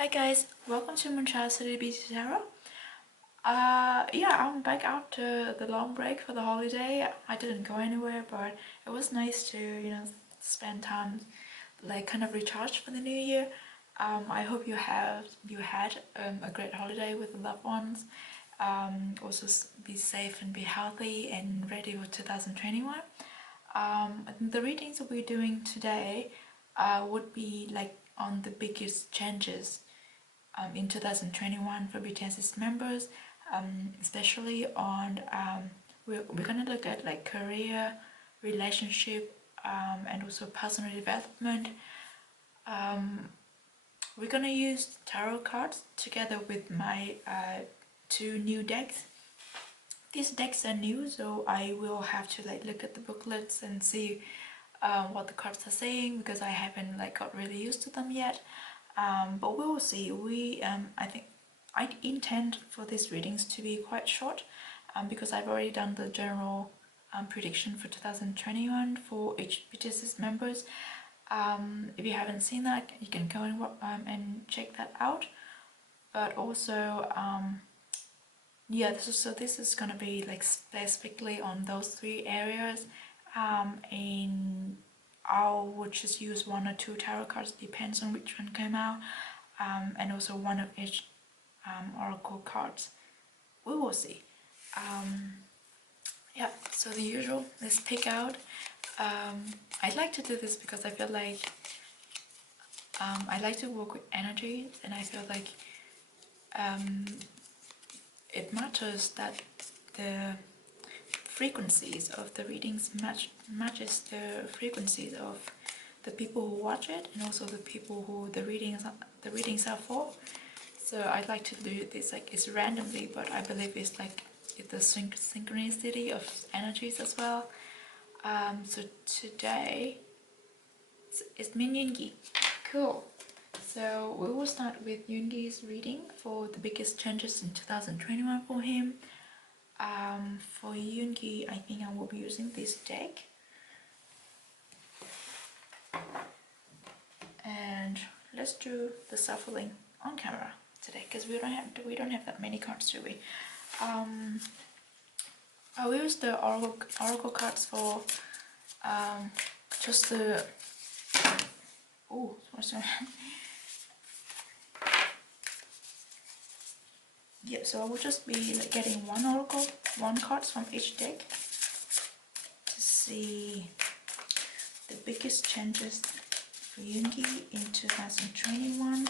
Hi guys, welcome to MoonChild BTS Tarot. Yeah, I'm back after the long break for the holiday. I didn't go anywhere, but it was nice to, spend time, like kind of recharge for the new year. I hope you had a great holiday with the loved ones. Also be safe and be healthy and ready for 2021. I think the readings that we're doing today would be like on the biggest changes in 2021 for BTS members, especially on we're gonna look at like career, relationship, and also personal development. We're gonna use tarot cards together with my two new decks. These decks are new, so I will have to like look at the booklets and see what the cards are saying, because I haven't like got really used to them yet. But we will see. I think I intend for these readings to be quite short, because I've already done the general prediction for 2021 for each BTS members. If you haven't seen that, you can go and check that out. But also, yeah, this is gonna be like specifically on those three areas, and I would just use one or two tarot cards, depends on which one came out, and also one of each oracle cards. We will see. Yeah, so the usual, let's pick out. I'd like to do this because I feel like I like to work with energy, and I feel like it matters that the frequencies of the readings matches the frequencies of the people who watch it, and also the people who the readings are for. So I'd like to do this like it's randomly, but I believe it's like the synchronicity of energies as well. So today it's Min Yoongi. Cool. So we will start with Yoongi's reading for the biggest changes in 2021 for him. For Yoongi, I think I will be using this deck, and let's do the shuffling on camera today, because we don't have that many cards, do we? I will use the oracle cards for just the what's that? Yeah, so I will just be like getting one cards from each deck to see the biggest changes for Yoongi in 2021.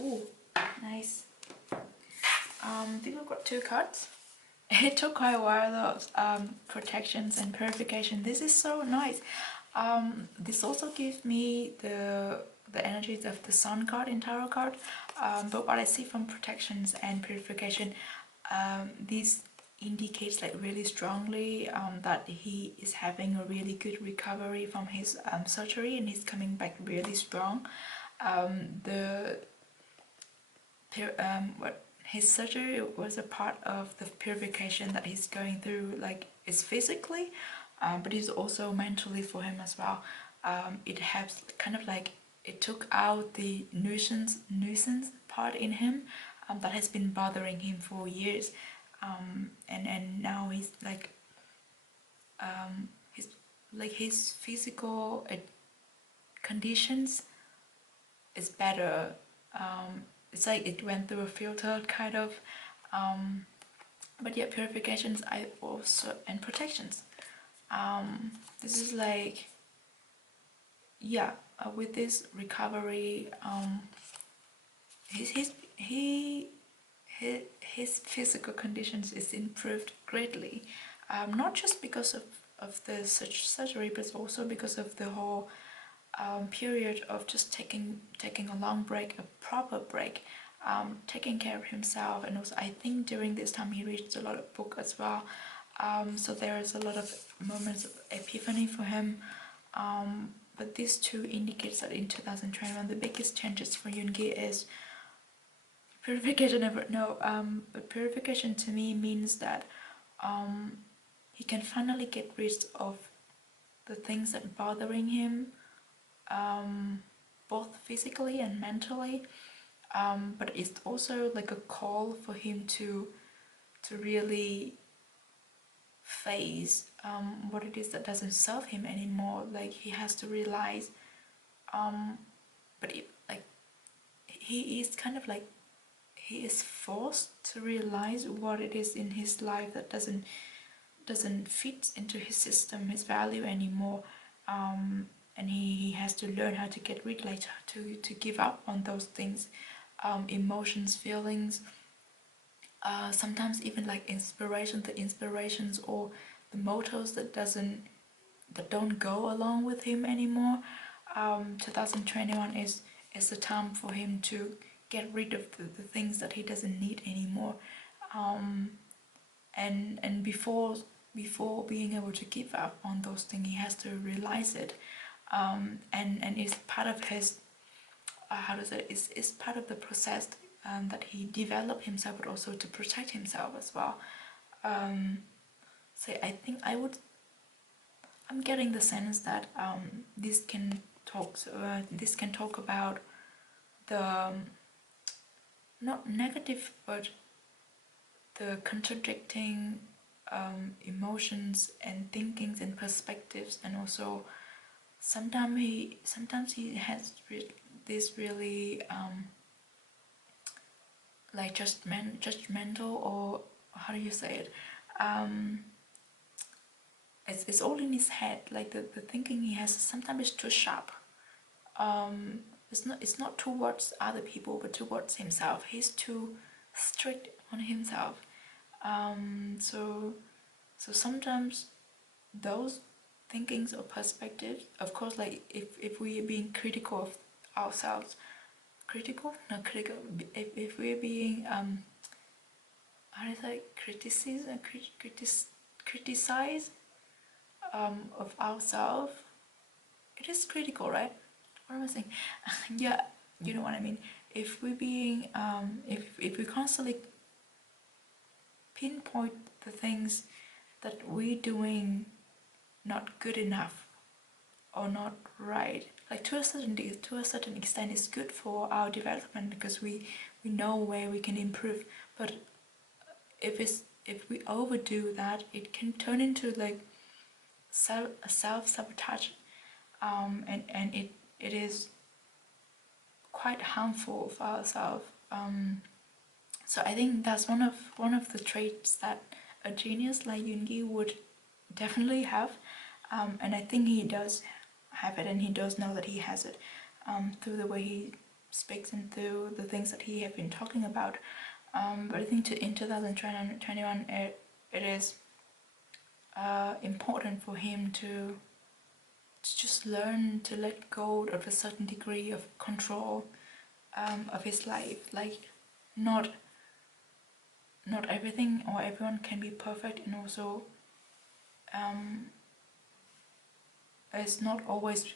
Oh, nice. I think we've got two cards. It took quite a while of protections and purification. This is so nice. This also gives me the energies of the Sun card in tarot card. But what I see from protections and purification, this indicates like really strongly that he is having a really good recovery from his surgery, and he's coming back really strong. What his surgery was a part of the purification that he's going through, like is physically, but it's also mentally for him as well. It helps kind of like it took out the nuisance part in him that has been bothering him for years, and now he's like his physical conditions is better. it's like it went through a filter kind of. But yeah, purifications I also, and protections. This is like, yeah, with this recovery, his his physical conditions is improved greatly, not just because of the surgery, but also because of the whole period of just taking a long break, a proper break, taking care of himself. And also I think during this time he reads a lot of books as well, so there is a lot of moments of epiphany for him. But this too indicates that in 2021 the biggest changes for Yoongi is purification. But purification to me means that he can finally get rid of the things that are bothering him, both physically and mentally. But it's also like a call for him to really face what it is that doesn't serve him anymore. Like he has to realize, but like he is kind of like, he is forced to realize what it is in his life that doesn't fit into his system, his value anymore. And he has to learn how to get rid, like to give up on those things, emotions, feelings, sometimes even like the inspirations or the mottos that don't go along with him anymore. 2021 is the time for him to get rid of the things that he doesn't need anymore. And before being able to give up on those things, he has to realize it. And it's part of his it's part of the process that he developed himself, but also to protect himself as well. So I think I'm getting the sense that this can talk about the not negative but the contradicting emotions and thinkings and perspectives, and also sometimes he has this really like judgmental, or how do you say it, it's all in his head. Like the thinking he has sometimes is too sharp. It's not towards other people but towards himself. He's too strict on himself. So sometimes those thinkings or perspectives, of course, like if we are being critical of ourselves, if we're being how do you say, criticize of ourselves, it is critical, right? What am I saying? Yeah, you know what I mean. If we're being if we constantly pinpoint the things that we're doing not good enough or not right, like to a certain extent it's good for our development because we know where we can improve. But if we overdo that, it can turn into like self-sabotage, and it is quite harmful for ourselves. So I think that's one of the traits that a genius like Yoongi would definitely have, and I think he does have it, and he does know that he has it, through the way he speaks and through the things that he have been talking about. But I think in 2021 it is important for him to just learn to let go of a certain degree of control of his life. Like not everything or everyone can be perfect, and also it's not always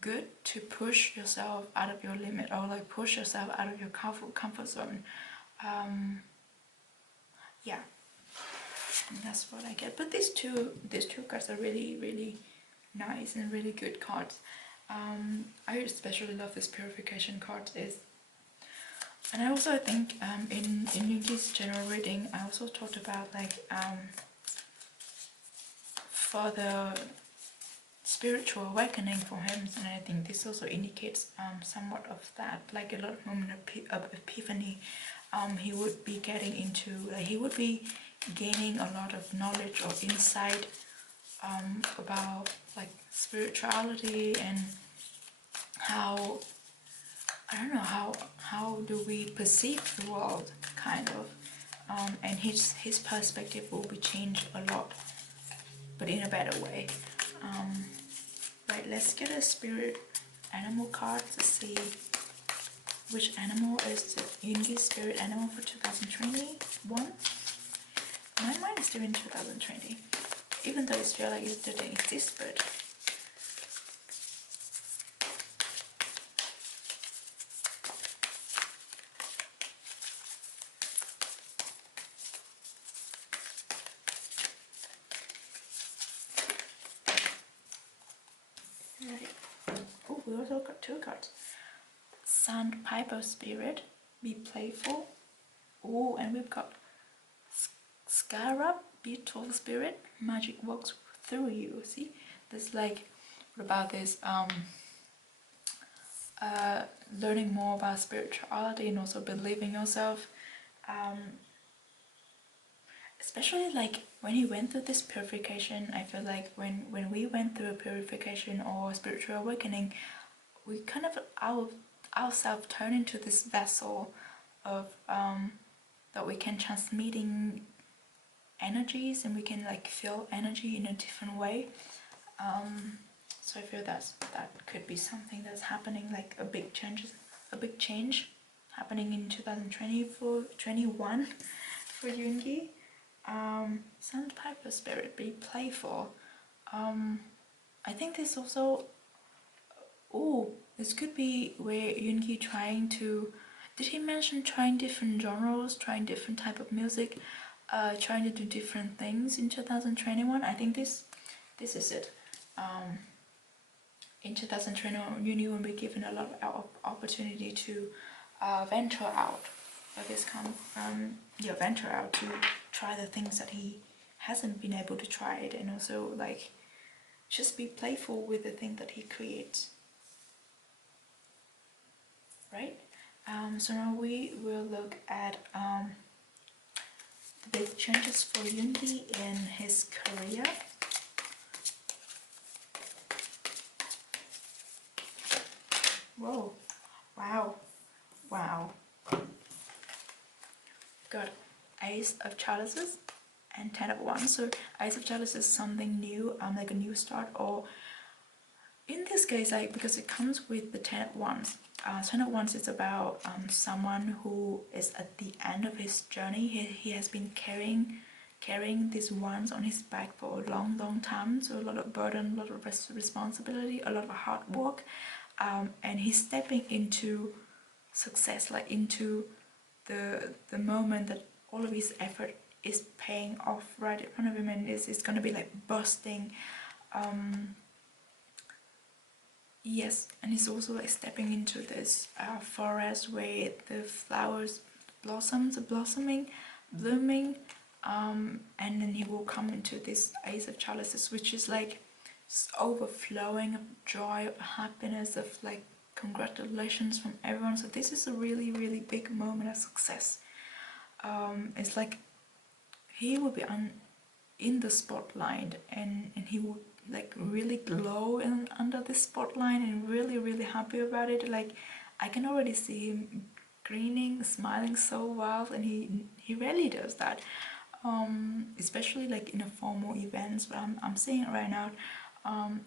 good to push yourself out of your limit, or like push yourself out of your comfort zone. Yeah, and that's what I get. But these two cards are really, really nice and really good cards. I especially love this purification card. And I also think in Yoongi's general reading, I also talked about like for the spiritual awakening for him, and I think this also indicates somewhat of that, like a lot of moment of epiphany. He would be getting into, he would be gaining a lot of knowledge or insight about like spirituality and how, I don't know, how do we perceive the world, kind of, and his perspective will be changed a lot, but in a better way. Right, let's get a spirit animal card to see which animal is the Yoongi's spirit animal for 2021. My mind is still in 2020, even though it's feel like it's doing this, but oh, we also got 2 cards. Sandpiper spirit, be playful. Oh, and we've got Scarab, beautiful spirit, magic works through you. See, this like, what about this? Learning more about spirituality and also believing yourself. Especially like when he went through this purification, I feel like when we went through a purification or spiritual awakening, we kind of ourselves turn into this vessel of that we can transmitting energies, and we can like feel energy in a different way. So I feel that could be something that's happening, like a big change happening in 2021 for Yoongi. Sandpiper spirit, be playful. I think this also, oh, this could be where Yoongi trying to, did he mention trying different genres, trying different type of music, trying to do different things in 2021? I think this is it. In 2021, Yoongi will be given a lot of opportunity to venture out. Venture out to try the things that he hasn't been able to try it, and also like just be playful with the thing that he creates. Right? So now we will look at the big changes for Yoongi in his career. Whoa, wow. Got Ace of Chalices and 10 of Wands. So Ace of Chalices is something new, like a new start, or in this case, like, because it comes with the 10 of Wands. 10 of Wands is about someone who is at the end of his journey. He has been carrying these wands on his back for a long time, so a lot of burden, a lot of responsibility, a lot of hard work, and he's stepping into success, like into the moment that all of his effort is paying off right in front of him, and it's gonna be like bursting. Yes, and he's also like stepping into this forest where the flowers blooming, and then he will come into this Ace of Chalices, which is like overflowing of joy, of happiness, of like congratulations from everyone. So this is a really big moment of success. It's like he will be in the spotlight, and he will like really glow under the spotlight, and really happy about it. Like I can already see him grinning, smiling so wild, and he rarely does that, especially like in a formal events. But I'm seeing it right now.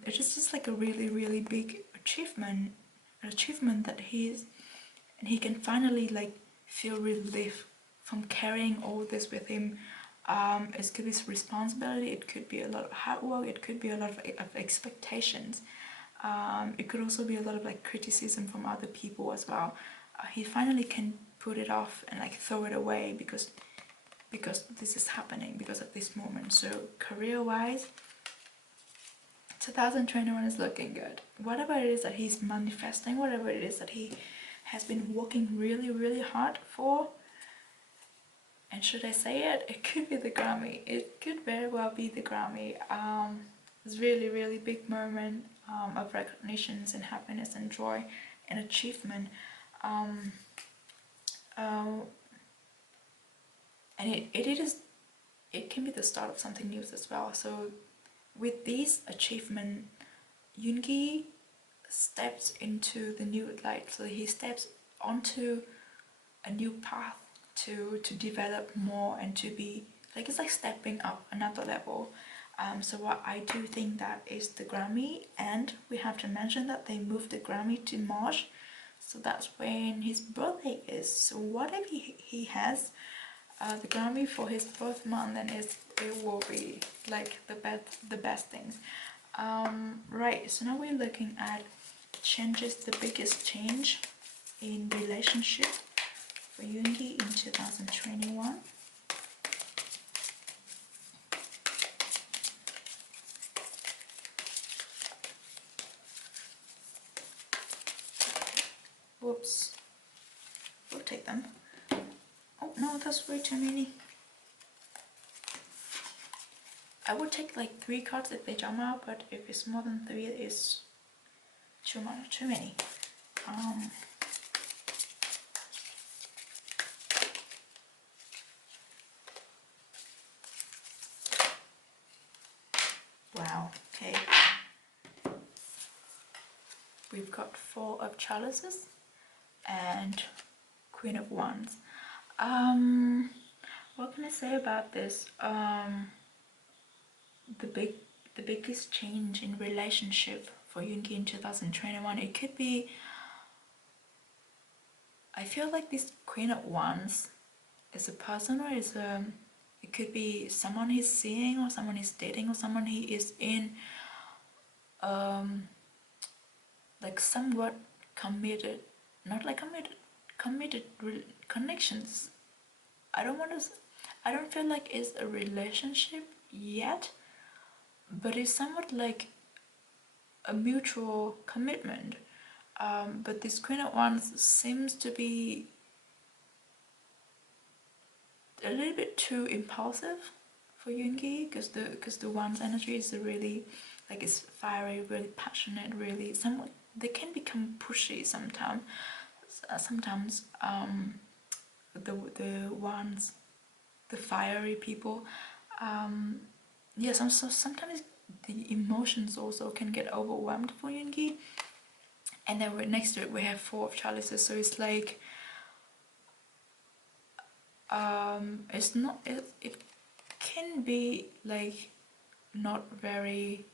It's just like a really big achievement that he can finally like feel relief from carrying all this with him. It could be his responsibility, it could be a lot of hard work, it could be a lot of expectations. It could also be a lot of like criticism from other people as well. He finally can put it off and like throw it away because this is happening, because of this moment. So career-wise, 2021 is looking good. Whatever it is that he's manifesting, whatever it is that he has been working really hard for, and should I say it? It could be the Grammy. It could very well be the Grammy. this really, really big moment of recognitions and happiness and joy and achievement. Um, and it can be the start of something new as well. So with this achievement, Yoongi steps into the new light. So he steps onto a new path to develop more and to be like, it's like stepping up another level. So what I do think that is the Grammy, and we have to mention that they moved the Grammy to March, so that's when his birthday is. So what if he has the Grammy for his birth month, and it will be like the best things. Right, so now we're looking at changes, the biggest change in relationship for Yoongi in 2021. Whoops, we'll take them. Oh no, that's way too many. I would take like 3 cards if they jump out, but if it's more than 3, it's too many. Wow, okay. We've got 4 of chalices and Queen of Wands. What can I say about this? The biggest change in relationship for Yoongi in 2021, it could be, I feel like this Queen of Wands is a person, or is it could be someone he's seeing, or someone he's dating, or someone he is in like somewhat committed, not like committed connections. I don't feel like it's a relationship yet, but it's somewhat like a mutual commitment. But this Queen of Wands seems to be a little bit too impulsive for Yoongi, because the Wands energy is really like, it's fiery, really passionate, really somewhat. They can become pushy sometimes. The Wands, the fiery people, yeah, sometimes the emotions also can get overwhelmed for Yoongi. And then next to it we have 4 of chalices, so it's like it's not, it can be like not very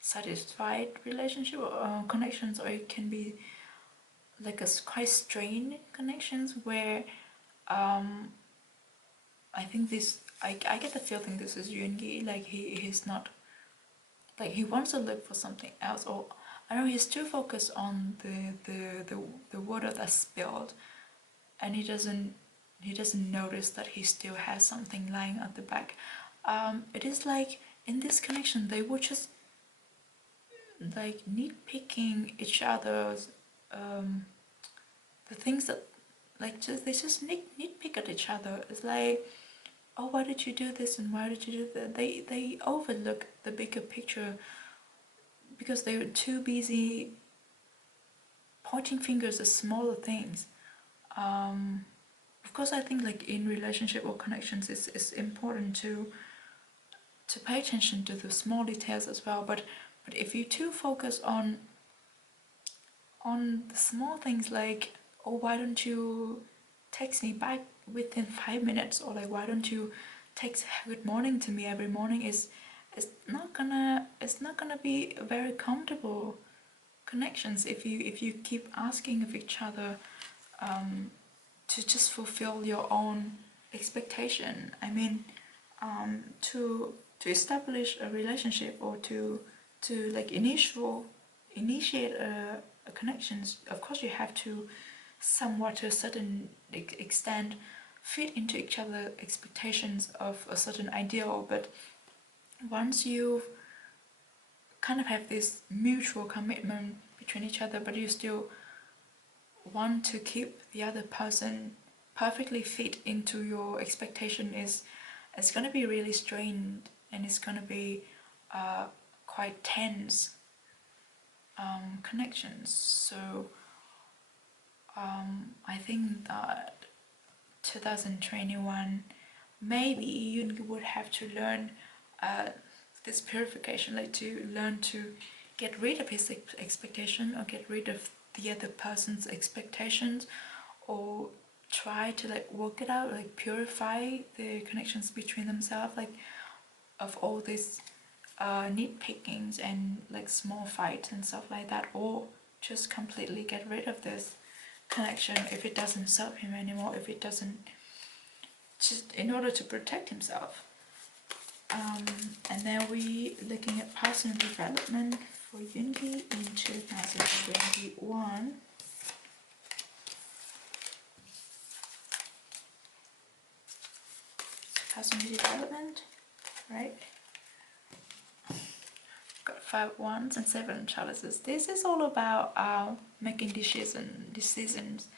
satisfied relationship or connections, or it can be like a quite strained connections where I think this, I get the feeling this is Yoongi, like he's not, like he wants to look for something else, or I know he's too focused on the water that's spilled, and he doesn't notice that he still has something lying at the back. It is like in this connection they would just like nitpicking each other's the things that, like, they just nitpick at each other. It's like, oh, why did you do this, and why did you do that? They overlook the bigger picture because they were too busy pointing fingers at smaller things. Of course, I think like in relationship or connections, it's important to pay attention to the small details as well. But if you too focus on the small things, like, oh, why don't you text me back within 5 minutes, or like, why don't you text good morning to me every morning, it's not gonna be very comfortable connections if you keep asking of each other to just fulfill your own expectation. I mean, to establish a relationship, or to like initiate a connections, of course you have to somewhat, to a certain extent, fit into each other's expectations of a certain ideal. But once you kind of have this mutual commitment between each other, but you still want to keep the other person perfectly fit into your expectation, it's going to be really strained, and it's going to be quite tense connections. So I think that 2021 maybe you would have to learn this purification, like to learn to get rid of his expectation, or get rid of the other person's expectations, or try to like work it out, like purify the connections between themselves, like of all these nitpickings and like small fights and stuff like that, or just completely get rid of this connection if it doesn't serve him anymore, if it doesn't, just in order to protect himself. And then we looking at personal development for Yoongi in 2021. Personal development, right? Got 5 wands and 7 chalices. This is all about making decisions,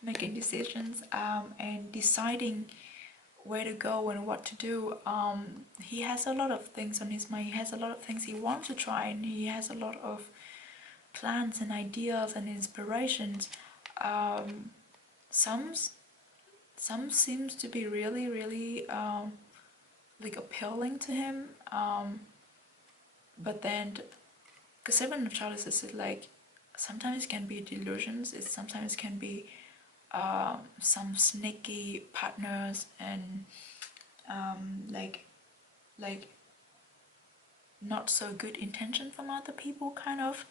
making decisions, and deciding where to go and what to do. He has a lot of things on his mind. He has a lot of things he wants to try, and he has a lot of plans and ideas and inspirations. Some seems to be really like appealing to him, but then the 7 of chalices is like sometimes it can be delusions. It sometimes can be some sneaky partners and like not so good intention from other people, kind of.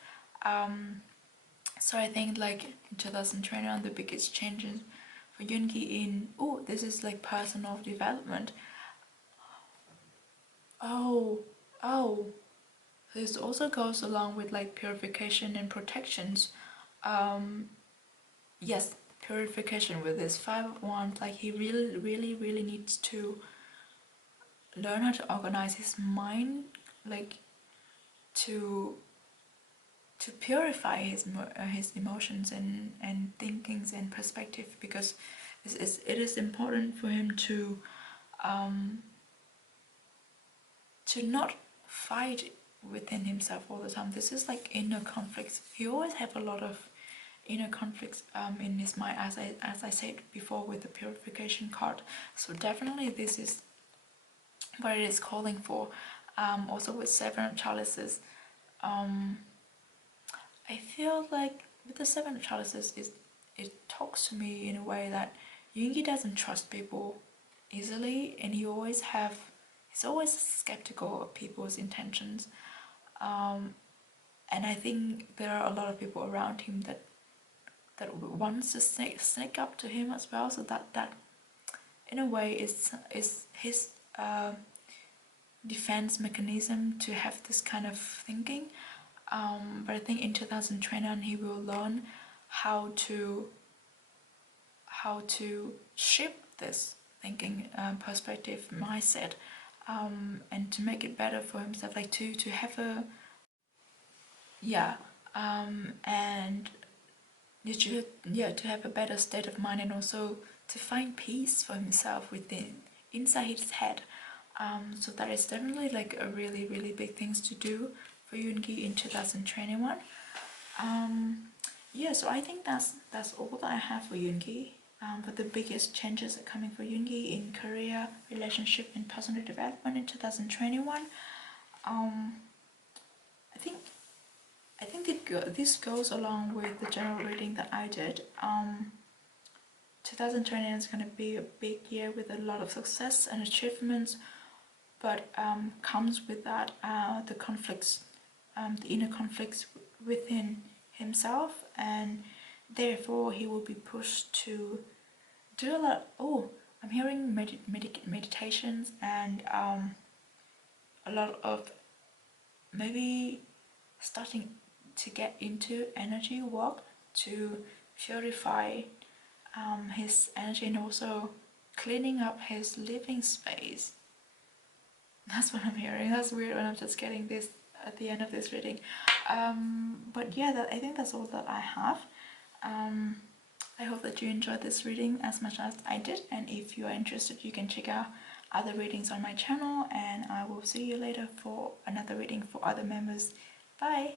So I think like in 2021 the biggest changes for Yoongi in this is like personal development. This also goes along with like purification and protections. Yes, purification with this 5 of Wands, like he really needs to learn how to organize his mind, like to purify his emotions and thinkings and perspective, because it is important for him to not fight within himself all the time. This is like inner conflicts. He always have a lot of inner conflicts in his mind, as I said before with the purification card. So definitely this is what it is calling for. Also with 7 of chalices, I feel like with the 7 of chalices, it talks to me in a way that Yoongi doesn't trust people easily, and he's always skeptical of people's intentions. And I think there are a lot of people around him that wants to sneak up to him as well. So that in a way is his defense mechanism to have this kind of thinking. But I think in 2021 he will learn how to shift this thinking perspective mindset, and to make it better for himself, like to have a and to have a better state of mind, and also to find peace for himself inside his head. So that is definitely like a really big things to do for Yoongi in 2021. So I think that's all that I have for Yoongi. But the biggest changes are coming for Yoongi in career, relationship, and personal development in 2021. I think this goes along with the general reading that I did. 2021 is going to be a big year with a lot of success and achievements, but comes with that the conflicts, the inner conflicts within himself, and therefore he will be pushed to do a lot. I'm hearing meditations and a lot of maybe starting to get into energy work to purify his energy, and also cleaning up his living space. That's what I'm hearing. That's weird when I'm just getting this at the end of this reading. But yeah, I think that's all that I have. I hope that you enjoyed this reading as much as I did, and if you are interested, you can check out other readings on my channel, and I will see you later for another reading for other members. Bye!